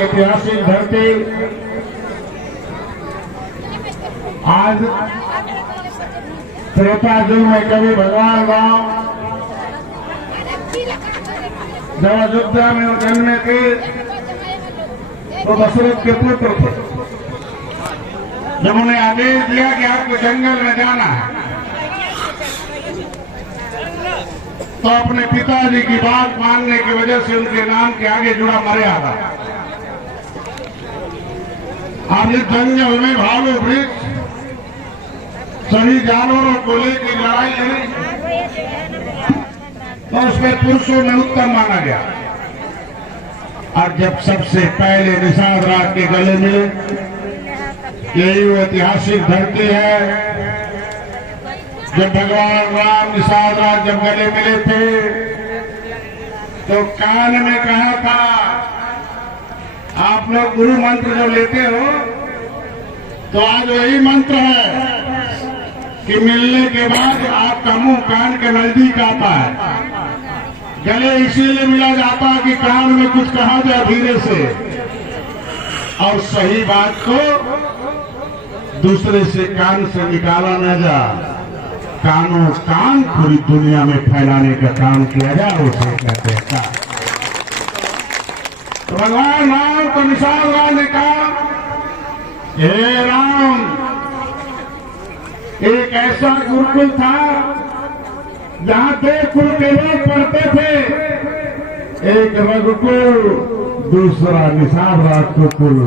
ऐतिहासिक धरती आज त्रेता युग में कभी भगवान राम जब अयोध्या में जन्मे थे तो दशरथ के पुत्र थे। जब उन्हें आदेश दिया कि आपको जंगल में जाना है तो अपने पिताजी की बात मानने की वजह से उनके नाम के आगे जुड़ा मर्यादा। आज इस जंगल में भालू वृक्ष सभी जानवरों को लेकर लड़ाई लड़ी तो उसमें पुरुषों में उत्तम माना गया। और जब सबसे पहले निषाद राज के गले मिले, यही वो ऐतिहासिक धरती है जब भगवान राम निषाद राज जब गले मिले थे तो कान में कहा था, आप लोग गुरु मंत्र जो लेते हो तो आज वही मंत्र है कि मिलने के बाद आपका मुंह कान के नजदीक आता है। गले इसीलिए मिला जाता है कि कान में कुछ कहा जाए धीरे से और सही बात को दूसरे से कान से निकाला न जा। कानों कान पूरी दुनिया में फैलाने का काम किया जाए, उसे कहते हैं। तो भगवान राम को निषाद राज ने कहा, हे राम, एक ऐसा गुरुकुल था जहां दो कुल के लोग पढ़ते थे, एक रघुकुल दूसरा निषाद राज कुल।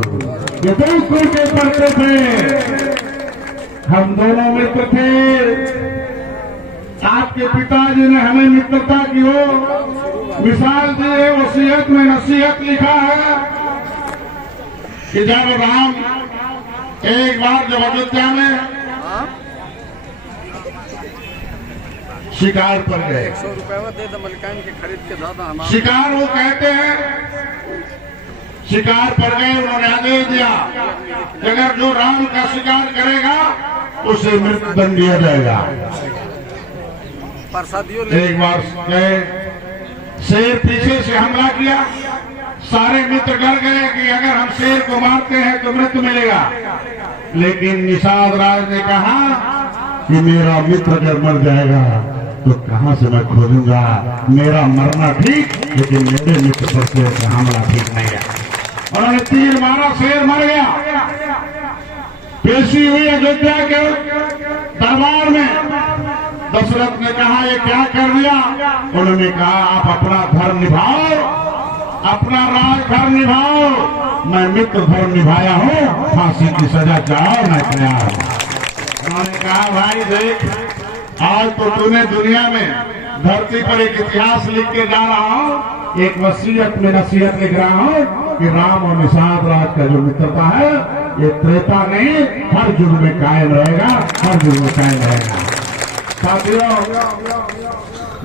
ये दो कुल के पढ़ते थे, हम दोनों मित्र थे। आपके पिताजी ने हमें मित्रता की हो मिसाल दी है। वसीयत में नसीहत लिखा है कि जब राम एक बार जब अयोध्या में शिकार पर गए, 100 रुपये दे दो मलिकान के खरीद के दादा। शिकार वो कहते हैं, शिकार पर गए, उन्होंने आदेश दिया कि अगर जो राम का शिकार करेगा उसे मृत्यु दंड दिया जाएगा। एक बार गए, शेर पीछे से हमला किया, सारे मित्र डर गए कि अगर हम शेर को मारते हैं तो मृत्यु मिलेगा। लेकिन निषाद राज ने कहा कि मेरा मित्र अगर मर जाएगा तो कहां से मैं खोजूंगा, मेरा मरना ठीक लेकिन मेरे मित्र पर से हमला ठीक नहीं है। उन्होंने तीर मारा, शेर मर गया। पेशी हुई अयोध्या के दरबार में। दशरथ ने कहा, ये क्या कर दिया? उन्होंने कहा, आप अपना धर्म निभाओ, अपना राजधर्म निभाओ, मैं मित्र धर्म निभाया हूँ, फांसी की सजा चाहो मैं तैयार हूँ। उन्होंने कहा, भाई देख, आज तो तूने दुनिया में धरती पर एक इतिहास लिख के जा रहा हूँ, एक वसीयत में नसीहत लिख रहा हूँ कि राम और निषाद राज का जो मित्रता है ये त्रेता नहीं, हर युग में कायम रहेगा, हर युग में कायम रहेगा। साथियों,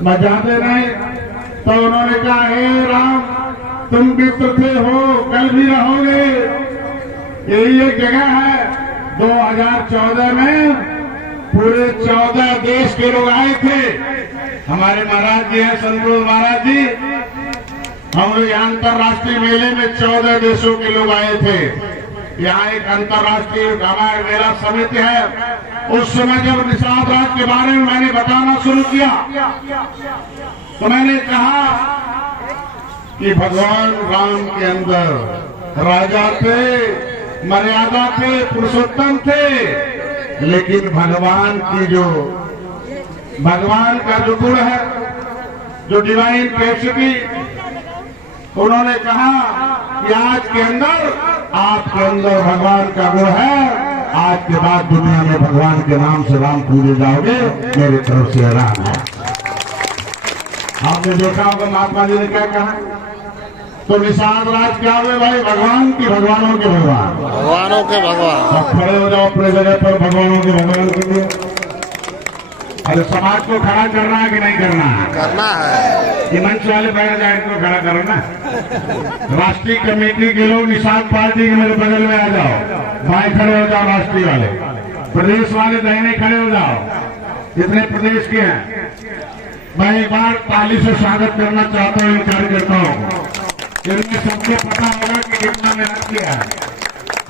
मैं जानते नहीं तो उन्होंने कहा, हे राम, तुम मित्र थे हो, कल भी रहोगे। यही एक जगह है, 2014 में पूरे 14 देश के लोग आए थे। हमारे महाराज जी हैं, संतोष महाराज जी, हम लोग यहाँ अंतर्राष्ट्रीय मेले में 14 देशों के लोग आए थे। यहाँ एक अंतर्राष्ट्रीय हमारे मेला समिति है। उस समय जब निषाद राज के बारे में मैंने बताना शुरू किया तो मैंने कहा कि भगवान राम के अंदर राजा थे, मर्यादा थे, पुरुषोत्तम थे, लेकिन भगवान का जो गुण है, जो डिवाइन कैपेसिटी, उन्होंने कहा कि आज के अंदर आपके अंदर भगवान का गुण है। आज के बाद दुनिया में भगवान के नाम से राम पूजे जाओगे, मेरी तरफ से राम है। आपने देखा होगा महात्मा जी ने क्या कहा, तो निषाद राज क्या हुए भाई? भगवान की भगवानों के भगवान, भगवानों के भगवान। अब खड़े हो जाओ अपने जगह पर, भगवानों के भगवान के लिए। अरे समाज को खड़ा करना है कि नहीं करना है? करना है। ये मंच वाले बैठ जाए इनको खड़ा करो ना। राष्ट्रीय कमेटी के लोग निषाद पार्टी के मेरे बगल में आ जाओ, बाएं खड़े हो जाओ। राष्ट्रीय वाले, प्रदेश वाले दाहिने खड़े हो जाओ, जितने प्रदेश के हैं। मैं एक बार ताली से स्वागत करना चाहता हूँ इन कार्यकर्ताओं को। इनमें सबको पता होगा कि कितना मेहनत किया है।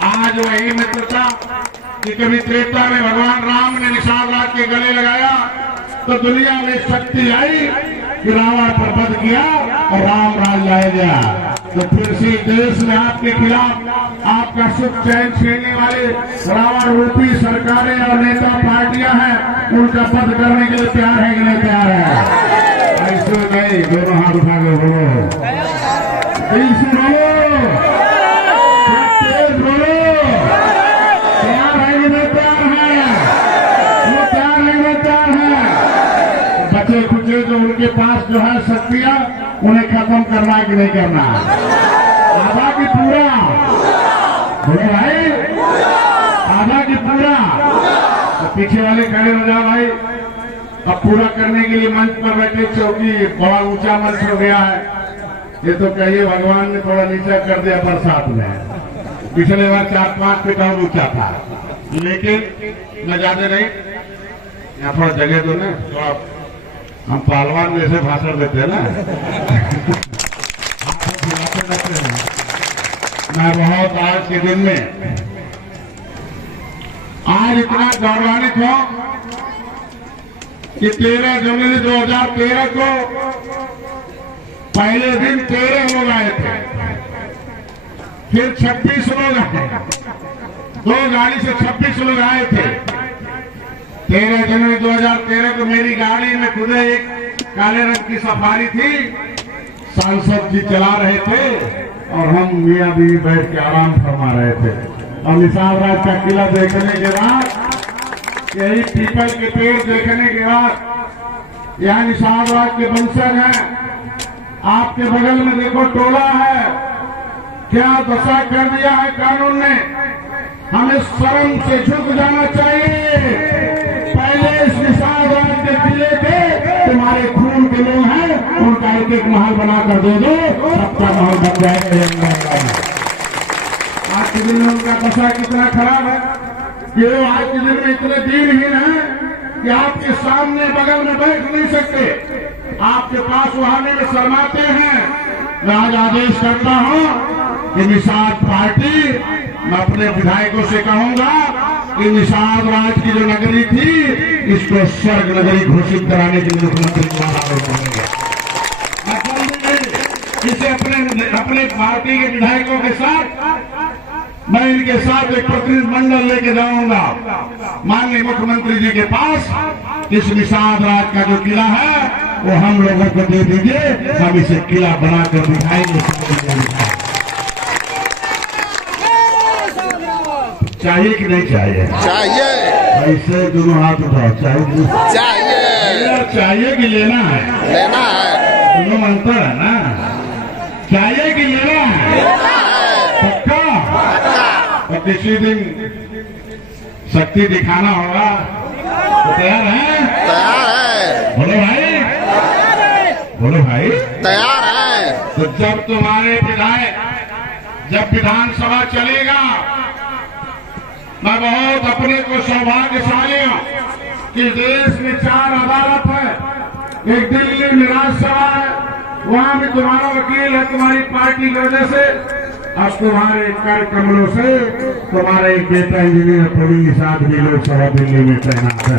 आज वही मित्रता कि कभी त्रेता में भगवान राम ने निषाद राज के गले लगाया तो दुनिया में शक्ति आई कि रावण पर वध किया और राम राज लाया गया। तो फिर से देश में आपके खिलाफ आपका सुख चैन छीनने वाले रावण रूपी सरकारें और नेता पार्टियां हैं, उनका वध करने के लिए तैयार है कि नहीं तैयार है? ऐसे नहीं, दोनों हाथ उठा के बोलो, ऐसे बोलो, तेज बोलो, तैयार है कि नहीं तैयार है? वो तैयार है कि नहीं तैयार है? बचे खुचे जो उनके पास जो है शक्तियां, उन्हें खत्म करना है कि नहीं करना? आधा की पूरा बोलो भाई, आधा की पूरा। तो पीछे वाले खड़े हो जाओ भाई। अब पूरा करने के लिए मंच पर बैठे, चौकी बड़ा ऊंचा मंच हो गया है। ये तो कहिए भगवान ने थोड़ा नीचा कर दिया बरसात में। पिछले बार 4-5 फीट और ऊंचा था, लेकिन न ज्यादा नहीं। यहाँ थोड़ा जगह दो ना, थोड़ा हम पहलवान जैसे भाषण देते हैं ना। मैं बहुत आज के दिन में आज इतना गौरवान्वित हूं कि 13 जनवरी 2013 को पहले दिन 13 लोग आए थे, फिर 26 लोग आए, 2 गाड़ी से 26 लोग आए थे। 13 जनवरी 2013 को मेरी गाड़ी में खुद एक काले रंग की सफारी थी, सांसद जी चला रहे थे और हम मियां बीवी बैठ के आराम फरमा रहे थे। और निषाद राज का किला देखने के बाद, यही पीपल के पेड़ देखने के बाद, यहाँ निषाद राज के वंशज हैं। आपके बगल में देखो टोला है, क्या दशा कर दिया है कानून ने। हमें शर्म से झुक जाना चाहिए। पहले इस निषाद राज के किले के तुम्हारे खून के लोग हैं, उनका एक एक महल बनाकर दे दो, सबका महल बन जाएगा। आज के दिन में उनका दशा कितना खराब है कि वो आज के दिन में इतने दीनहीन हैं कि आपके सामने बगल में बैठ नहीं सकते, आपके पास वो आने में शर्माते हैं। मैं आज आदेश करता हूं कि निषाद पार्टी, मैं अपने विधायकों से कहूंगा कि निषाद राज की जो नगरी थी, इसको स्वर्ग नगरी घोषित कराने के लिए मुख्यमंत्री द्वारा इसे अपने पार्टी के विधायकों के साथ मैं इनके साथ एक प्रतिनिधिमंडल लेके जाऊंगा माननीय मुख्यमंत्री जी के पास। इस निषाद राज का जो किला है वो हम लोगों को दे दीजिए, हम इसे किला बनाकर दिखाएंगे। चाहिए कि नहीं चाहिए? चाहिए। ऐसे दोनों हाथ उठाओ, चाहिए चाहिए कि लेना है? लेना है। दोनों अंतर है ना, चाहिए कि लेना है? पक्का? और किसी दिन शक्ति दिखाना होगा तो तैयार है? तैयार है। बोलो भाई, बोलो भाई, तैयार है। तो जब तुम्हारे विधायक, जब विधानसभा चलेगा, मैं बहुत अपने को सौभाग्यशाली हूं कि देश में 4 अदालत है। एक दिल्ली में राज्यसभा है, वहां भी तुम्हारा वकील है तुम्हारी पार्टी की वजह से। अब तुम्हारे कर कमलों से तुम्हारा एक बेटा इंजीनियर प्रवीण निषाद भी लोकसभा दिल्ली में तैनात है।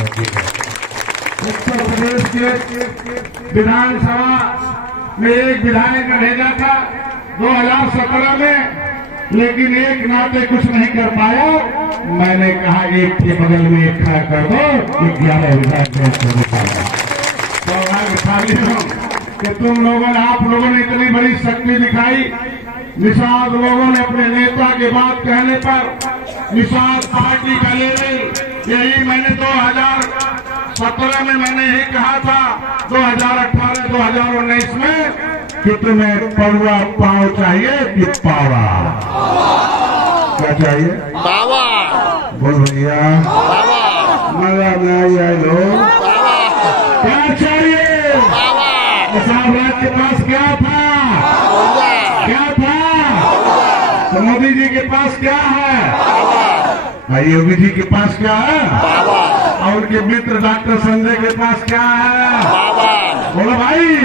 उत्तर प्रदेश के विधानसभा में एक विधायक ने भेजा था 2017 में, लेकिन एक नाते कुछ नहीं कर पाया। मैंने कहा एक के बगल में एक खड़ा कर दो, 11 विधायक सौभाग्यशाली हूं कि तुम लोगों ने, आप लोगों ने इतनी बड़ी शक्ति दिखाई। निषाद लोगों ने अपने नेता के बात कहने पर निषाद पार्टी का लेवल, यही मैंने 2017 में मैंने यही कहा था, 2018-2019 में कि तुम्हें पड़ुआ पाव चाहिए कि पावा? क्या चाहिए? पावा। बोल भैया, पावा। मजा नहीं आए लोग, क्या चाहिए? निषाद राज के पास क्या था? क्या था? तो मोदी जी के पास क्या है? योगी जी के पास क्या है? और उनके मित्र डॉक्टर संजय के पास क्या है? बोलो भाई,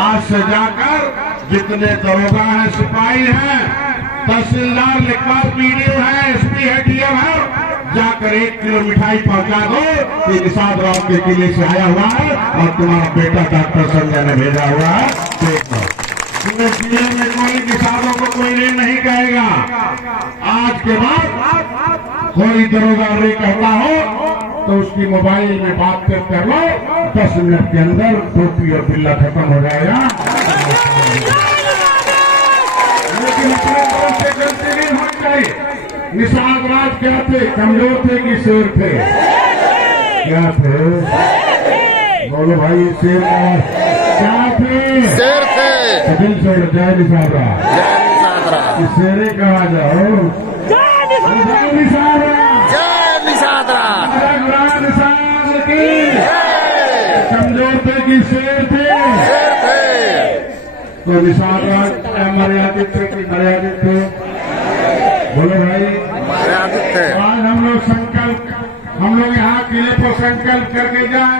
आज से जाकर जितने दरोगा हैं, सिपाही हैं, तहसीलदार, लिखवार, पीडीओ है, एसपी है, डीएम है, जाकर 1 किलो मिठाई पहुंचा दो कि निषाद राव के किले से आया हुआ है और तुम्हारा बेटा डॉक्टर संजय ने भेजा हुआ है, देख लो। तुम्हें जिले में कोई निषादों को कोई ले नहीं कहेगा। आज के बाद कोई दरोगारी करता हो तो उसकी मोबाइल में बात कर लो, 10 मिनट के अंदर टोपी और बिल्ला खत्म हो जाएगा। लेकिन अपने तरफ से गलती नहीं होनी चाहिए। निषाद राज क्या थे? कमजोर थे कि शेर थे? क्या थे? बोलो भाई, शेर क्या थे? शेर थे। दिल से जय निषाद राज, जय निषाद राज, शेरे कहा जाओ, जय निषाद राज, जय निषाद राज, निषाद की। कमजोर थे कि शेर थे? शेर थे। तो निषाद राज मर्यादित थे कि मर्यादित थे? बोलो भाई। मर्यादित थे। आज हम लोग यहाँ किले पर संकल्प करके जाए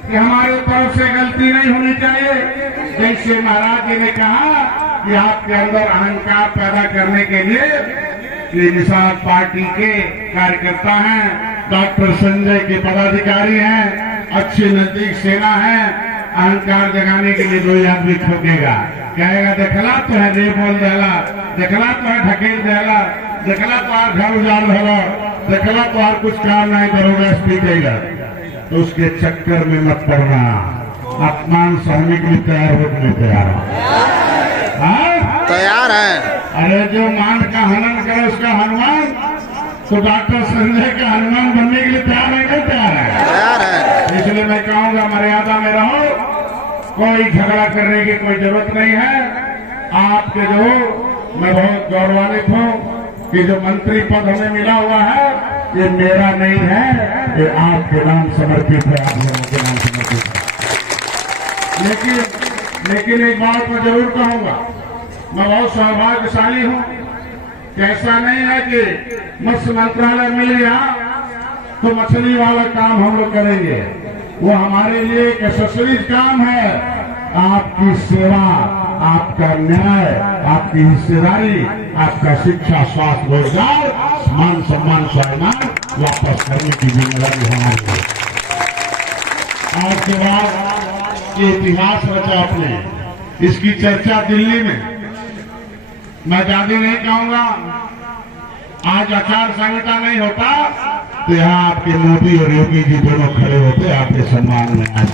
कि हमारे तरफ से गलती नहीं होनी चाहिए। जैसे महाराज जी ने कहा कि आपके अंदर अहंकार पैदा करने के लिए ये निषाद पार्टी के कार्यकर्ता हैं, डॉक्टर संजय के पदाधिकारी हैं, अच्छे नजदीक सेना है, अहंकार जगाने के लिए 2 आदमी ठोकेगा, कहेगा देखला तो है रे बोल देला, देखला तो है ढकेल देला, देखला तो है घर उजाड़ देला, देखला तो है कुछ काम नहीं करोगे स्पीकर। तो उसके चक्कर में मत पड़ना, अपमान सहने के लिए तैयार हो कि नहीं तैयार हो? तैयार है। अरे जो मान का हनन करे उसका हनुमान, तो डॉक्टर संजय का हनुमान बनने के लिए तैयार है नहीं तैयार है? तैयार है। इसलिए मैं कहूंगा मर्यादा में रहो, कोई झगड़ा करने की कोई जरूरत नहीं है। आपके जो मैं बहुत गौरवान्वित हूँ कि जो मंत्री पद हमें मिला हुआ है ये मेरा नहीं है, ये आपके नाम समर्पित है, आप लोगों के नाम समर्पित है। लेकिन एक बात मैं जरूर कहूंगा, मैं बहुत सौभाग्यशाली हूँ कि ऐसा नहीं है कि मत्स्य मंत्रालय मिल गया तो मछली वाला काम हम लोग करेंगे। वो हमारे लिए एक एसेसरीज काम है। आपकी सेवा, आपका न्याय, आपकी हिस्सेदारी, आपका शिक्षा, स्वास्थ्य, रोजगार, मान सम्मान, स्वाभिमान वापस करने की जिम्मेदारी हमारी है। आज के बाद ये इतिहास रचा आपने, इसकी चर्चा दिल्ली में मैं ज्यादा नहीं कहूंगा। आज आचार संहिता नहीं होता तो यहाँ आपके मोदी और योगी जी दोनों खड़े होते आपके सम्मान में। आज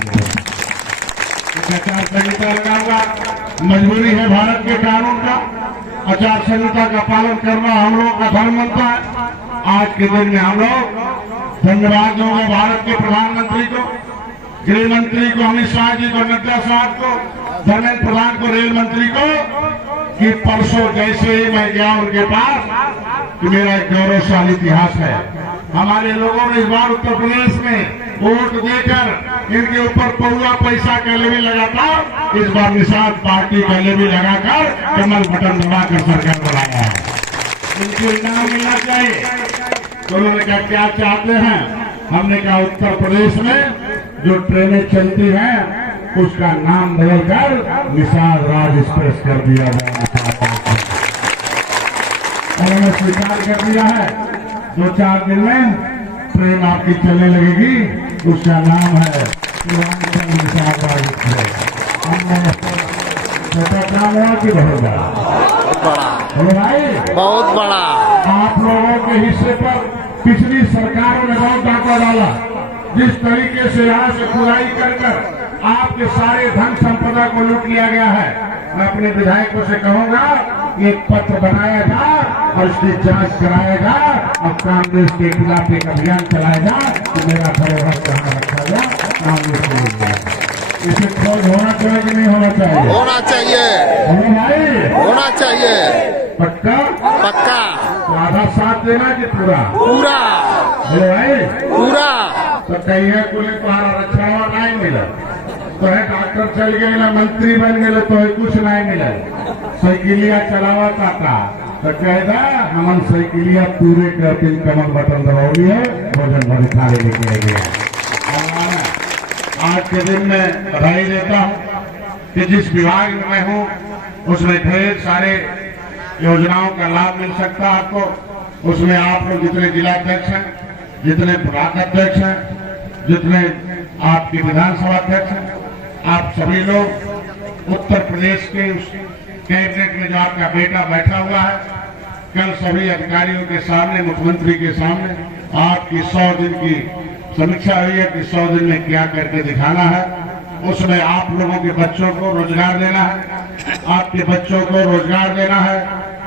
आचार संहिता लगाऊंगा, मजबूरी है भारत के कानून का, आचार संहिता का पालन करना हम लोगों का धर्म बनता है। आज के दिन में हम लोग धन्यवाद दूंगा भारत के प्रधानमंत्री को, गृह मंत्री को, अमित शाह जी को, नड्डा साहब को, धर्मेंद्र प्रधान को, रेल मंत्री को, कि परसों जैसे ही मैं गया उनके पास कि मेरा एक गौरवशाली इतिहास है। हमारे लोगों ने इस बार उत्तर प्रदेश में वोट देकर इनके ऊपर पौवा पैसा का लेवी लगा था, इस बार निषाद पार्टी का लेवी लगाकर कमल बटन दबाकर सरकार बनाया है। इनको इनाम मिलना चाहिए। तो उन्होंने कहा क्या चाहते हैं? हमने कहा उत्तर प्रदेश में जो ट्रेनें चलती हैं उसका नाम बदलकर निषाद राज एक्सप्रेस कर दिया गया। उन्होंने स्वीकार कर दिया है 2-4 दिन में ट्रेन आपकी चलने लगेगी, उसका नाम है निषाद राज एक्सप्रेस। छोटा काम हुआ कि बहुत बड़ा? बोलो भाई, बहुत बड़ा। आप लोगों के हिस्से पर पिछली सरकारों ने बहुत डाका डाला। जिस तरीके से यहाँ से खुदाई कर आपके सारे धन संपदा को लूट लिया गया है, मैं अपने विधायकों से कहूंगा एक पत्र बनाया जा और उसकी जांच कराया जा और कांग्रेस के खिलाफ एक अभियान चलाया जा कि मेरा धरोहर कहाँ रखा जा, कांग्रेस को मिल जाए। इसे खोज होना चाहिए कि नहीं होना चाहिए? होना चाहिए। भाई होना चाहिए। पक्का? पक्का। तो आधा साथ देना कि पूरा? पूरा। भाई पूरा। तो कहिए कुल तुम्हारा रक्षा नहीं मिला तो है, डॉक्टर चल गए ना, मंत्री बन गए तो है कुछ नहीं मिला, साइकिलिया चलावा था तो कहता हमन साइकिलिया पूरे कर दिन कमल बटन दबाओगी है, भोजन भरी थाली लेके गया। आज के दिन में बधाई देता हूँ कि जिस विभाग में मैं हूँ उसमें ढेर सारे योजनाओं का लाभ मिल सकता है आपको। उसमें आप लोग जितने जिलाध्यक्ष हैं, जितने ब्लॉक अध्यक्ष हैं, जितने आपके विधानसभा अध्यक्ष हैं, आप सभी लोग उत्तर प्रदेश के उस कैबिनेट में जो आपका बेटा बैठा हुआ है, कल सभी अधिकारियों के सामने, मुख्यमंत्री के सामने आपकी 100 दिन की समीक्षा हुई है कि 100 दिन में क्या करके दिखाना है। उसमें आप लोगों के बच्चों को रोजगार देना है, आपके बच्चों को रोजगार देना है।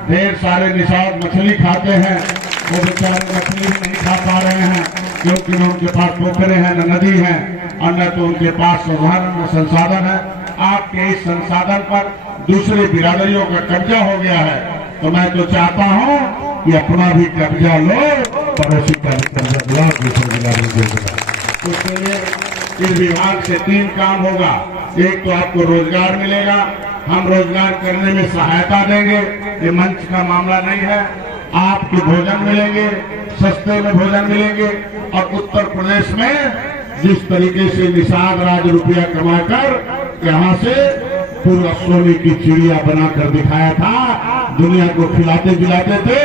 ढेर सारे निषाद मछली खाते हैं, वो बेचारे मछली भी नहीं खा पा रहे हैं क्योंकि न उनके पास पोखरे हैं, न नदी है, और न तो उनके पास साधारण संसाधन है। आपके इस संसाधन पर दूसरे बिरादरियों का कब्जा हो गया है, तो मैं तो चाहता हूँ कि अपना भी कब्जा लो, पड़ोसी का भी कब्जा लो, दूसरे बिरादरी को दिला। तो उसके लिए इस विभाग से 3 काम होगा। एक तो आपको रोजगार मिलेगा, हम रोजगार करने में सहायता देंगे, ये मंच का मामला नहीं है। आपके भोजन मिलेंगे, सस्ते में भोजन मिलेंगे, और उत्तर प्रदेश में जिस तरीके से निषाद राज रुपया कमाकर यहाँ से पूरा सोने की चिड़िया बनाकर दिखाया था, दुनिया को खिलाते पिलाते थे,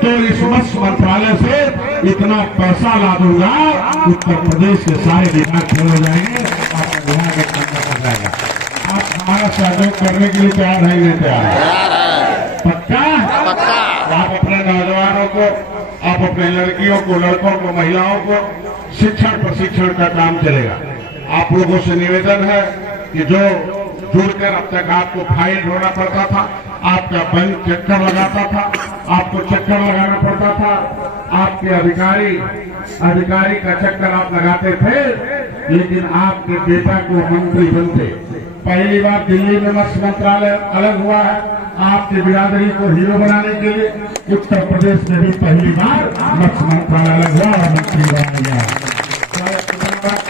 तो इस मत्स्य मंत्रालय से इतना पैसा ला दूंगा, उत्तर प्रदेश के सारे विभाग फेल हो जाएंगे, आपका विभाग एक नंबर कर जाएगा। आप हमारा सहयोग करने के लिए तैयार है, नहीं तैयार है? पक्का? पक्का। आप अपने नौजवानों को, आप अपने लड़कियों को, लड़कों को, महिलाओं को शिक्षण प्रशिक्षण का काम चलेगा। आप लोगों से निवेदन है कि जो जुड़कर अब तक आपको फाइल ढोना पड़ता था, आपका बैंक चक्कर लगाता था, आपको चक्कर लगाना पड़ता था, आपके अधिकारी का चक्कर आप लगाते थे, लेकिन आपके बेटा को मंत्री बनते। पहली बार दिल्ली में मत्स्य मंत्रालय अलग हुआ है, आपकी बिरादरी को हीरो बनाने के लिए उत्तर प्रदेश में भी पहली बार मत्स्य मंत्रालय अलग हुआ और मंत्री बनाया गया।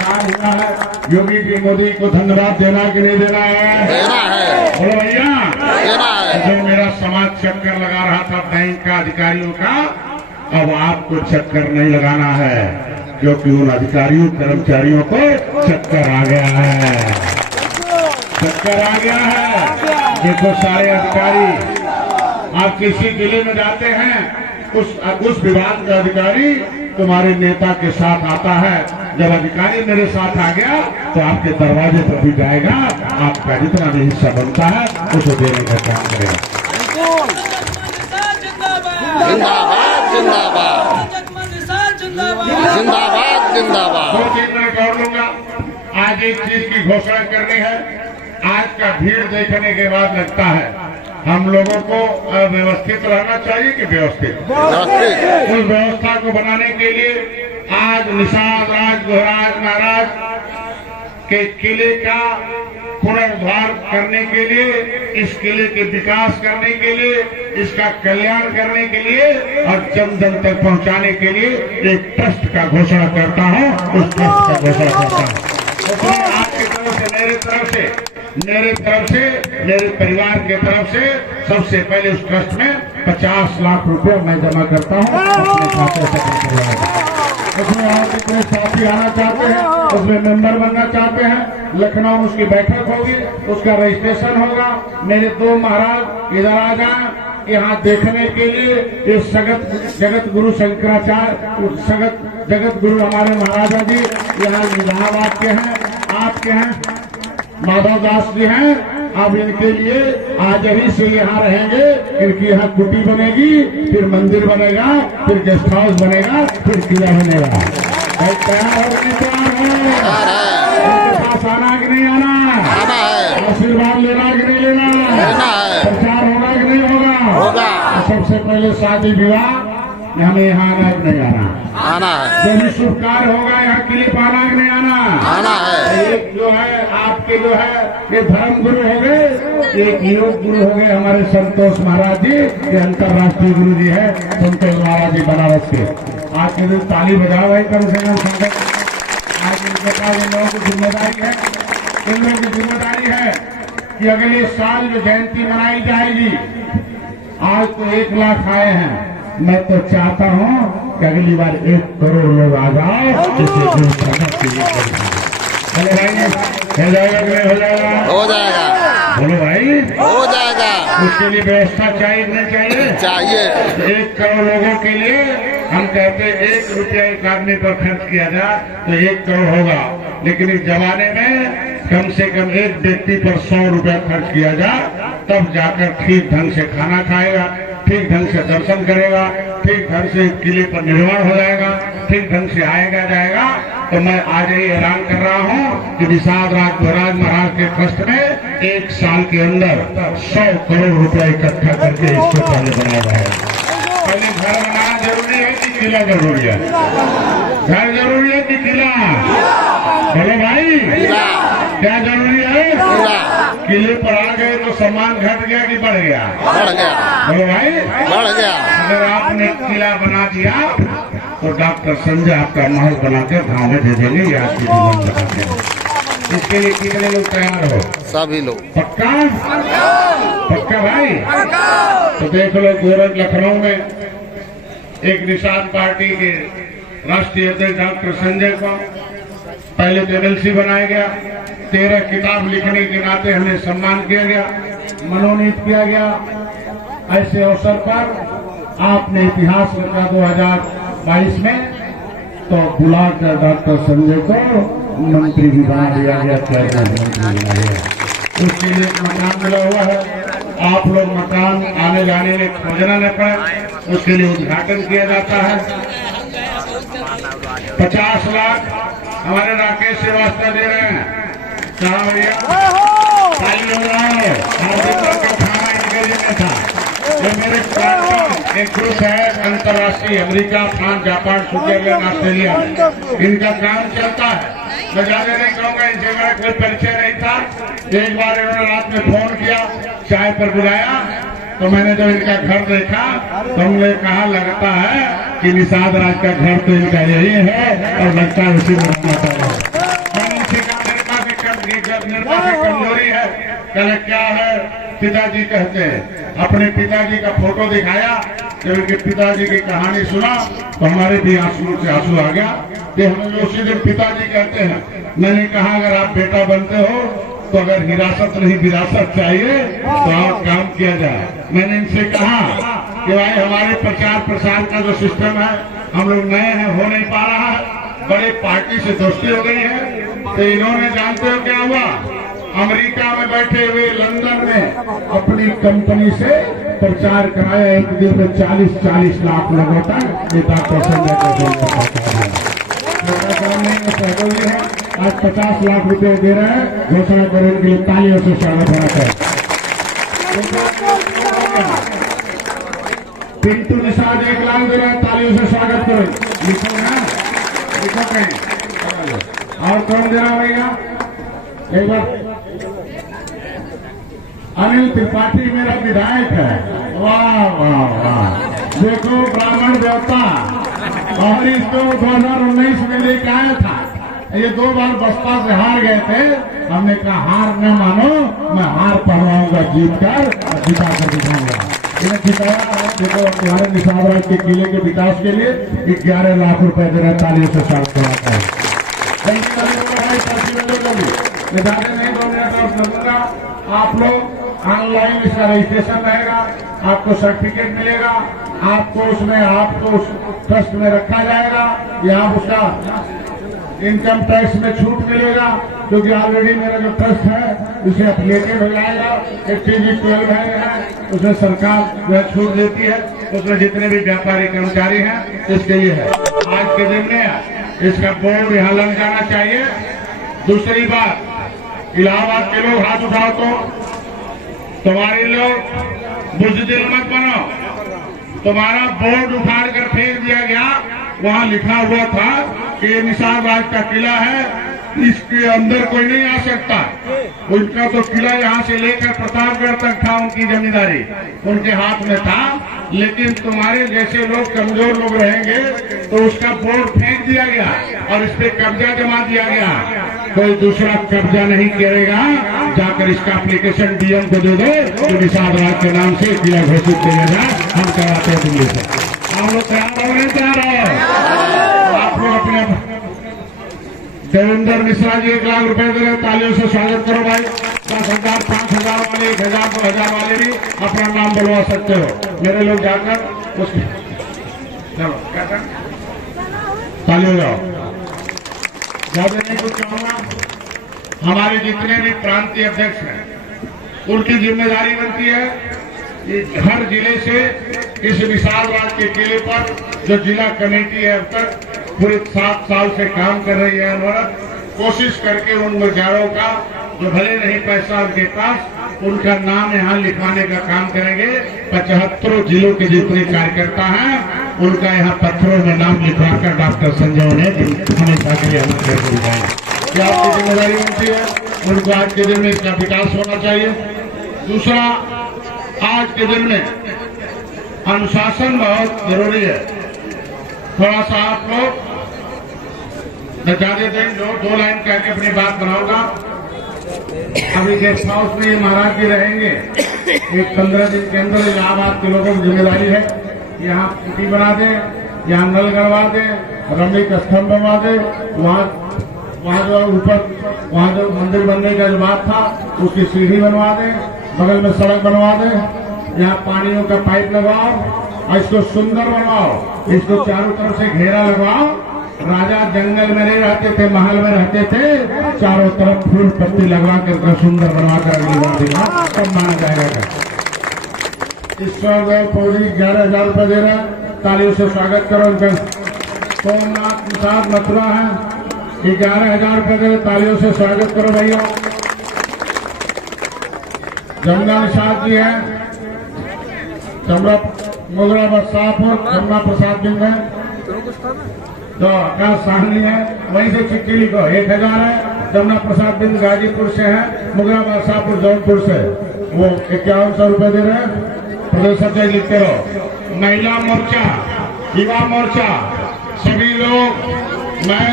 काम हुआ है। योगी जी मोदी को धन्यवाद देना कि नहीं देना है? देना है। बोलो भैया, देना है। जो मेरा समाज चक्कर लगा रहा था बैंक का अधिकारियों का, अब आपको चक्कर नहीं लगाना है, क्योंकि उन अधिकारियों कर्मचारियों को चक्कर आ गया है, चक्कर आ गया है। देखो सारे अधिकारी, आप किसी जिले में जाते हैं, उस विभाग का अधिकारी तुम्हारे नेता के साथ आता है। जब अधिकारी मेरे साथ आ गया तो आपके दरवाजे पर भी जाएगा, आपका जितना भी हिस्सा बनता है उसे देने का काम करेगा। जिंदाबाद जिंदाबाद जिंदाबाद जिंदाबाद। 2-3 मिनट और लूंगा। आज एक चीज की घोषणा करनी है। आज का भीड़ देखने के बाद लगता है हम लोगों को व्यवस्थित रहना चाहिए कि व्यवस्थित। उस व्यवस्था को बनाने के लिए आज निषाद राज गुहराज महाराज के किले का पुनरुद्धार करने के लिए, इस किले के विकास करने के लिए, इसका कल्याण करने के लिए और जन जन तक पहुंचाने के लिए एक ट्रस्ट का घोषणा करता हूं। उस ट्रस्ट का घोषणा करता हूं। उसमें आपकी तरफ से, मेरे तरफ से, मेरे परिवार के तरफ से सबसे पहले उस ट्रस्ट में 50 लाख रुपए मैं जमा करता हूं अपने खाते से। उसमें और कितने साथी आना चाहते हैं, उसमें मेंबर बनना चाहते हैं, लखनऊ में उसकी बैठक होगी, उसका रजिस्ट्रेशन होगा। मेरे 2 महाराज इधर आ जाए यहाँ देखने के लिए। ये जगत गुरु शंकराचार्य, जगत गुरु हमारे महाराजा जी यहाँ इलाहाबाद के हैं, आपके हैं माधव दास जी हैं। अब इनके लिए आज ही से यहाँ रहेंगे, इनकी यहाँ कुटी बनेगी, फिर मंदिर बनेगा, फिर गेस्ट हाउस बनेगा, फिर किला बनेगा। तैयार हो कि नहीं तैयार हो? उनके पास आना कि नहीं आना? आशीर्वाद लेना कि नहीं लेना? प्रचार होगा कि नहीं होगा? सबसे पहले शादी विवाह हमें यहाँ आना कि नहीं आना है। जो भी शुभ कार्य होगा यहाँ क्लिप आना कि नहीं आना है। एक जो है आपके जो है ये धर्म गुरु हो गए, एक योग गुरु हो गए हमारे संतोष महाराज जी, ये अंतर्राष्ट्रीय गुरु जी है संतोष महाराज जी बनारस के। आज के दिन ताली बजाओ भाई कम से कम संगत। आज इनके पास इन लोगों की जिम्मेदारी है, इन लोगों की जिम्मेदारी है कि अगले साल जो जयंती मनाई जाएगी, आज तो 1 लाख आए हैं, मैं तो चाहता हूँ कि अगली बार 1 करोड़ लोग आ जाओ, जिसे गुरु संगत के लिए हो जाएगा कि नहीं हो जाएगा? हो जाएगा। बोलो भाई, हो जाएगा। उसके लिए व्यवस्था चाहिए नहीं चाहिए? चाहिए। 1 करोड़ लोगों के लिए हम कहते हैं 1 रुपया एक आदमी पर खर्च किया जाए तो 1 करोड़ होगा, लेकिन इस जमाने में कम से कम एक व्यक्ति पर 100 रुपया खर्च किया जाए, तब जाकर ठीक ढंग से खाना खाएगा, ठीक ढंग से दर्शन करेगा, ठीक ढंग से किले पर निर्माण हो जाएगा, ठीक ढंग से आएगा जाएगा। तो मैं आज ही ऐलान कर रहा हूँ कि निषाद राज महाराज के ट्रस्ट में 1 साल के अंदर 100 करोड़ रुपया इकट्ठा करके इसको पहले बनाया जाएगा। पहले घर बनाना जरूरी है कि किला जरूरी है? घर जरूरी है कि किला? बोलो भाई, क्या जरूरी है? किले पर आ गए तो सामान घट गया कि बढ़ गया? बढ़ गया। बोलो भाई, बढ़ गया। अगर आपने किला बना दिया तो डॉक्टर संजय आपका महल बनाकर गाँव में दे देंगे या आपकी जीवन बनाते हैं। इसके लिए कितने लोग तैयार हो? सभी लोग। पक्का? पक्का भाई? तो देख लो, गोरख लखनऊ में एक निषाद पार्टी के राष्ट्रीय अध्यक्ष डॉक्टर संजय को पहले तो MLC बनाया गया, 13 किताब लिखने के नाते हमें सम्मान किया गया, मनोनीत किया गया। ऐसे अवसर पर आपने इतिहास रखा 2022 में तो बुलाकर डॉक्टर संजय को मंत्री भी बना दिया गया, कैबिनेट मंत्री बना दिया। उसके लिए एक मकान मिला हुआ है, आप लोग मकान आने जाने में खोजना न पड़े, उसके लिए उद्घाटन किया जाता है। 50 लाख हमारे राकेश श्रीवास्तव दे रहे हैं। कहा भैया ताली हो रहा है, खाना इनके लिए में था। जो मेरे एक ग्रुप है अंतर्राष्ट्रीय, America, France, Japan, Switzerland, Australia में इनका काम चलता है। मैं ज्यादा नहीं कहूँगा, इस जगह कोई परिचय नहीं था। एक बार इन्होंने रात में फोन किया, चाय पर बुलाया, तो मैंने जब इनका घर देखा तो हमने कहा लगता है कि निषाद राज का घर तो इनका यही है और लगता है उसी में मैंने इनसे कहा निर्मा की कमजोरी है। कहले क्या है? पिताजी कहते हैं। अपने पिताजी का फोटो दिखाया, जब उनके पिताजी की कहानी सुना तो हमारे भी आंसू से आंसू आ गया कि हमें उसी दिन पिताजी कहते हैं। मैंने कहा अगर आप बेटा बनते हो तो अगर हिरासत नहीं विरासत चाहिए तो आप काम किया जाए। मैंने इनसे कहा कि भाई हमारे प्रचार प्रसार का जो सिस्टम है, हम लोग नए हैं, हो नहीं पा रहा है, बड़े पार्टी से दोस्ती हो गई है। तो इन्होंने जानते हो क्या हुआ? अमेरिका में बैठे हुए लंदन में अपनी कंपनी से प्रचार कराया, एक दिन में 40-40 लाख लोगों तक ये डॉक्टर संजय है। आज 50 लाख रुपए दे रहे हैं, घोषणा करें के लिए तालियों से स्वागत होना चाहिए। पिंटू निषाद 1 लाख दे रहे हैं, तालियों से स्वागत करें। लिखो ना, लिखो कहीं। और कौन दे रहा भैया? एक बार अनिल त्रिपाठी मेरा विधायक है। वाह वाह वाह, देखो ब्राह्मण देवता, और इसको 2019 में लेके आया था। ये 2 बार बसपा से हार गए थे। हमने कहा हार न मानो, मैं हार पहनाऊंगा जीत कर और जिता कर दिखाऊंगा। इन्हें जिताया। देखो तुम्हारे निषाद राज के किले के विकास के लिए 11 लाख रुपए दे रहे, तालियों से स्वागत कराता है। नहीं 2 मिनट और करूंगा। आप लोग ऑनलाइन इसका रजिस्ट्रेशन रहेगा, आपको सर्टिफिकेट मिलेगा, आपको उसमें आपको उस ट्रस्ट में रखा जाएगा या आप उसका इनकम टैक्स में छूट मिलेगा, क्योंकि ऑलरेडी मेरा जो ट्रस्ट है उसे एफिलिएटेड हो जाएगा। STG12 है, उसमें सरकार जो है छूट देती है, उसमें जितने भी व्यापारी कर्मचारी हैं इसके लिए है। आज के दिन में इसका बोर्ड यहाँ लग जाना चाहिए। दूसरी बात, इलाहाबाद के लोग हाथ उठाओ तो तुम्हारे लोग बुज़दिल मत बनो। तुम्हारा बोर्ड उखाड़ कर फेंक दिया गया, वहाँ लिखा हुआ था कि ये निषाद राज का किला है, इसके अंदर कोई नहीं आ सकता। उनका तो किला यहाँ से लेकर प्रतापगढ़ तक था, उनकी जमींदारी उनके हाथ में था। लेकिन तुम्हारे जैसे लोग कमजोर लोग रहेंगे तो उसका बोर्ड फेंक दिया गया और इस पे कब्जा जमा दिया गया। कोई दूसरा कब्जा नहीं करेगा, जाकर इसका एप्लीकेशन DM को दे दो तो निषाद राज के नाम से किला घोषित किया जाए। हम कराते हैं दिल्ली से। हम लोग तैयार हो, नहीं तैयार हो? आप लोग अपने देवेंद्र मिश्रा जी 1 लाख रुपए दे रहे, तालियों से स्वागत करो भाई। 10,000, 5,000 वाले, 1,000, 2,000 वाले भी अपना नाम बुलवा सकते हो। मेरे लोग जाकर उसकी चलो क्या कर ताली हो जाओ। ज्यादा नहीं कुछ कहूंगा। हमारे जितने भी प्रांतीय अध्यक्ष हैं उनकी जिम्मेदारी बनती है कि हर जिले से इस विशाल राज के किले पर जो जिला कमेटी है अब तक पूरे 7 साल से काम कर रही है, अनवरत कोशिश करके उन मुर्जारों का जो भले नहीं पैसा उनके पास, उनका नाम यहाँ लिखवाने का काम करेंगे। 75 जिलों के जितने कार्यकर्ता हैं उनका यहाँ पत्थरों में नाम लिखवाकर डॉक्टर संजय ने हमेशा के लिए हमें क्या आपकी जिम्मेदारी बनती है। उनको आज के दिन में इसका विकास होना चाहिए। दूसरा, आज के दिन में अनुशासन बहुत जरूरी है। थोड़ा सा आप लोग ज्यादा दिन 2 लाइन कह के अपनी बात बनाऊंगा। अभी गेस्ट हाउस में ये महाराज जी रहेंगे। एक 15 दिन के अंदर इलाहाबाद के लोगों की जिम्मेदारी है, यहाँ पुटी बना दे, यहाँ नल गड़वा दे, रमणी का स्तंभ बनवा दे, वहाँ जो ऊपर वहाँ जो मंदिर बनने का जो बात था उसकी सीढ़ी बनवा दे, बगल में सड़क बनवा दे, यहाँ पानियों का पाइप लगाओ और इसको सुंदर बनाओ। इसको चारों तरफ से घेरा लगवाओ। राजा जंगल में नहीं रहते थे, महल में रहते थे। चारों तरफ फूल पत्ती लगवा कर सुंदर बनवा कर अगली बार देना तब माना जाएगा। इस फौजी 11,000 रुपए दे रहे हैं, तालियों से स्वागत करो उनका। सोमनाथ प्रसाद मथुरा है, 11,000 रुपए दे, तालियों से स्वागत करो भैया। जमुना निषाद जी है, मुगरा बसापुर, जमुना प्रसाद सिंह है, तो आकाश साहनी है, वहीं से चिट्ठी लिखो। 1,000 है, जमुना प्रसाद बिंद गाजीपुर से है, मुगरा बसापुर जौनपुर से, वो 5100 रुपए दे रहे हैं। प्रदेश अध्यक्ष लिखते रहो। महिला मोर्चा, युवा मोर्चा, सभी लोग, मैं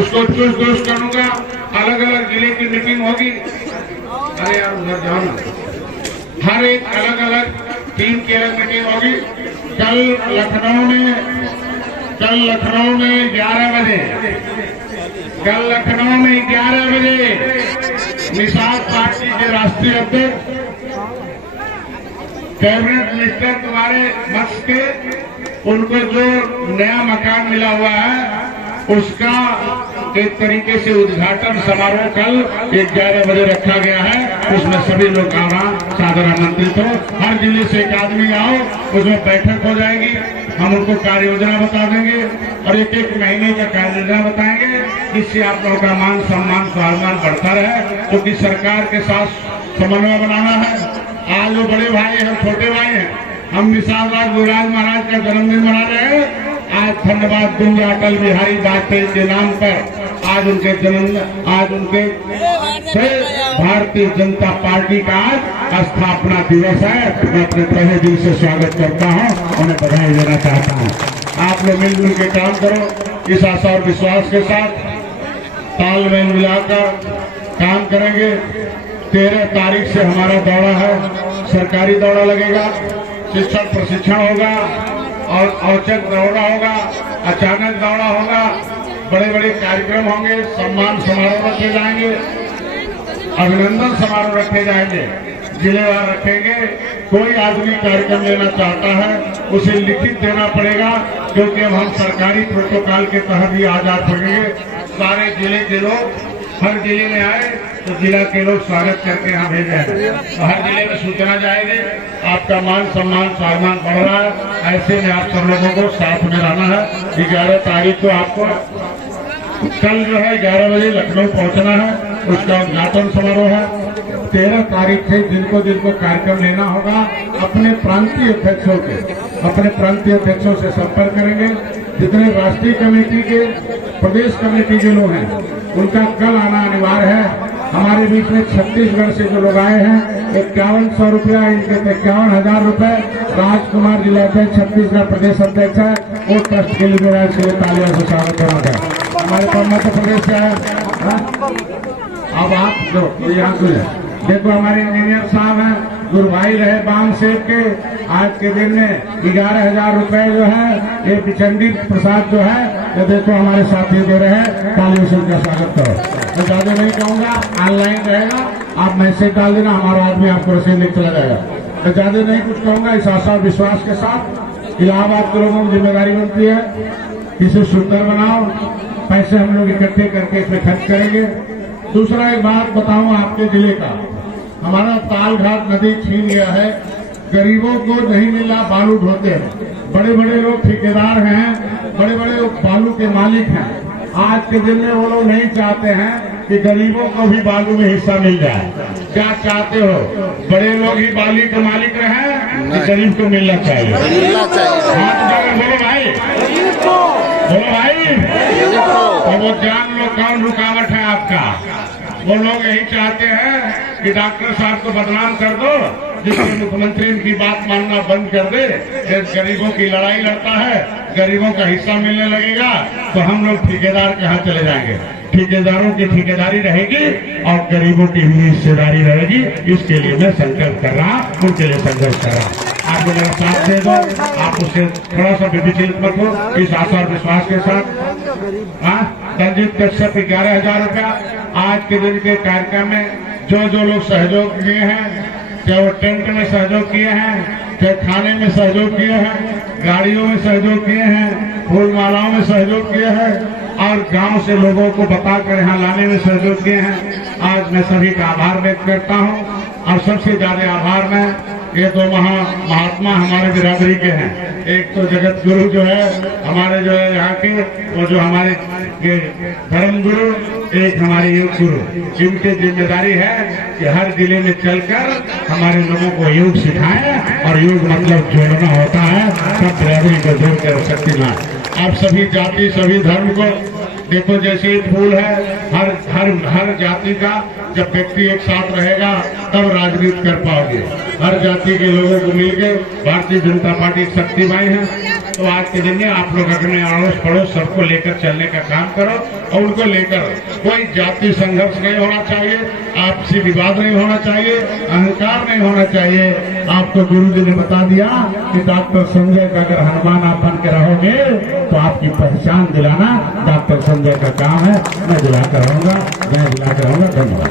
उसको चुस्त करूंगा। अलग अलग जिले की मीटिंग होगी। अरे यार उधर जाओ ना। हर एक अलग अलग टीम की अलग मीटिंग होगी। कल लखनऊ में 11 बजे, कल लखनऊ में 11 बजे निषाद पार्टी के राष्ट्रीय अध्यक्ष, कैबिनेट मिनिस्टर तुम्हारे मक्ष के, उनको जो नया मकान मिला हुआ है उसका एक तरीके से उद्घाटन समारोह कल 11 बजे रखा गया है। उसमें सभी लोग आना सादर आमंत्रित हो। हर जिले से एक आदमी आओ, उसमें बैठक हो जाएगी। हम उनको कार्य योजना बता देंगे और एक महीने का कार्य योजना बताएंगे, जिससे आप लोगों का मान सम्मान स्वाभिमान बढ़ता रहे। क्योंकि सरकार के साथ समन्वय बनाना है। आज वो बड़े भाई हैं, छोटे भाई हैं। हम निषाद राज गुरुराज महाराज का जन्मदिन मना रहे हैं। आज धन्यवाद दूंगा अटल बिहारी वाजपेयी के नाम पर। आज उनके भारतीय जनता पार्टी का आज स्थापना दिवस है। मैं अपने तहे दिल से स्वागत करता हूं, उन्हें बधाई देना चाहता हूं। आप लोग मिलजुल के काम करो। इस आशा और विश्वास के साथ तालमेल मिलाकर काम करेंगे। 13 तारीख से हमारा दौरा है, सरकारी दौरा लगेगा, शिक्षक प्रशिक्षण होगा और औचक दौरा होगा, अचानक दौरा होगा, बड़े बड़े कार्यक्रम होंगे, सम्मान समारोह रखे जाएंगे, अभिनंदन समारोह रखे जाएंगे, जिलेवार रखेंगे। कोई आदमी कार्यक्रम लेना चाहता है उसे लिखित देना पड़ेगा, क्योंकि अब हम सरकारी प्रोटोकॉल के तहत ही आजाद पड़ेंगे। सारे जिले के लोग हर जिले में आए तो जिला के लोग स्वागत करके यहाँ भेजे हैं। तो हर जिले में सूचना जाएगी। आपका मान सम्मान स्वाभिमान बढ़ रहा है। ऐसे में आप सब लोगों को साथ में रहना है। 11 तारीख को आपको कल जो है 11 बजे लखनऊ पहुंचना है, उसका उद्घाटन समारोह है। 13 तारीख से जिनको कार्यक्रम लेना होगा अपने प्रांतीय अध्यक्षों से संपर्क करेंगे। जितने राष्ट्रीय कमेटी के, प्रदेश कमेटी के लोग हैं उनका कल आना अनिवार्य है। हमारे बीच में छत्तीसगढ़ से जो लोग आए हैं 5100 रुपया, इनके 51,000 रुपए। राजकुमार जिलाध्यक्ष छत्तीसगढ़ प्रदेश अध्यक्ष है, वो ट्रस्ट के लिए मेरा तालियों से स्वागत करना है। हमारे पास मध्य प्रदेश से है। अब आप जो यहाँ से देखो, हमारे इंजीनियर साहब हैं, गुरुभाई रहे बाम सेठ के। आज के दिन में 11,000 रुपए जो है ये बिचंडी प्रसाद जो है ये देखो हमारे साथी दे रहे हैं, तालियों से उनका स्वागत करो। मैं ज्यादा नहीं कहूंगा, ऑनलाइन रहेगा, आप मैसेज डाल देना, हमारा आदमी आपको रसीद लेके चला जाएगा। मैं ज्यादा नहीं कुछ कहूंगा, इस आशा और विश्वास के साथ इलाहाबाद के लोगों की जिम्मेदारी बनती है, इसे सुंदर बनाओ, पैसे हम लोग इकट्ठे करके इसमें खर्च करेंगे। दूसरा एक बात बताऊं आपके जिले का, हमारा तालघाट नदी छीन गया है, गरीबों को नहीं मिल रहा, बालू ढोते हैं, बड़े बड़े लोग ठेकेदार हैं, बड़े बड़े लोग बालू के मालिक हैं। आज के दिन में वो लोग नहीं चाहते हैं कि गरीबों को भी बालू में हिस्सा मिल जाए। क्या चाहते हो, बड़े लोग ही बालू के मालिक रहे, गरीब को मिलना चाहिए। मिलना चाहिए। हाथ उठाकर बोलो भाई, बोलो भाई, और वो जान लो कौन रुकावट है आपका। वो लोग यही चाहते हैं कि डॉक्टर साहब को बदनाम कर दो, जिससे मुख्यमंत्री इनकी बात मानना बंद कर दे। ये गरीबों की लड़ाई लड़ता है, गरीबों का हिस्सा मिलने लगेगा तो हम लोग ठेकेदार के हाथ चले जाएंगे। ठेकेदारों की ठेकेदारी रहेगी और गरीबों की भी हिस्सेदारी रहेगी। इसके लिए मैं संकल्प कर रहा, उनके लिए संघर्ष कर रहा। आप मेरा साथ दे दो, आप उससे थोड़ा सा विचलित मत हो, इस आशा और विश्वास के साथ। रंजीत कश्यप 11,000 रुपया आज के दिन के कार्यक्रम में जो लोग सहयोग किए हैं, चाहे वो टेंट में सहयोग किए हैं, चाहे खाने में सहयोग किए हैं, गाड़ियों में सहयोग किए हैं, फूल मालाओं में सहयोग किए हैं और गांव से लोगों को बताकर यहाँ लाने में सहयोग किए हैं। आज मैं सभी का आभार व्यक्त करता हूँ और सबसे ज्यादा आभार मैं ये दो महात्मा हमारे बिरादरी के हैं। एक तो जगत गुरु जो है हमारे जो है यहाँ के, वो जो हमारे धर्म गुरु, एक हमारे योग गुरु। इनकी जिम्मेदारी है कि हर जिले में चलकर हमारे लोगों को योग सिखाएं और योग मतलब जोड़ना होता है, सब बिरादरी को जोड़कर शक्तिमान। आप सभी जाति सभी धर्म को देखो, जैसे एक फूल है, हर जाति का जब व्यक्ति एक साथ रहेगा तब राजनीति कर पाओगे। हर जाति के लोगों को मिलकर भारतीय जनता पार्टी शक्तिमाई है। तो आज के दिन में आप लोग अपने अड़ोस पड़ोस सबको लेकर चलने का काम करो और उनको लेकर कोई जाति संघर्ष नहीं होना चाहिए, आपसी विवाद नहीं होना चाहिए, अहंकार नहीं होना चाहिए। आपको गुरु जी ने बता दिया कि डॉक्टर संजय का अगर हनुमान आप बन के रहोगे तो आपकी पहचान दिलाना डॉक्टर संजय का काम है। मैं दिलाकर रहूंगा, मैं दिलाकर रहूंगा। धन्यवाद।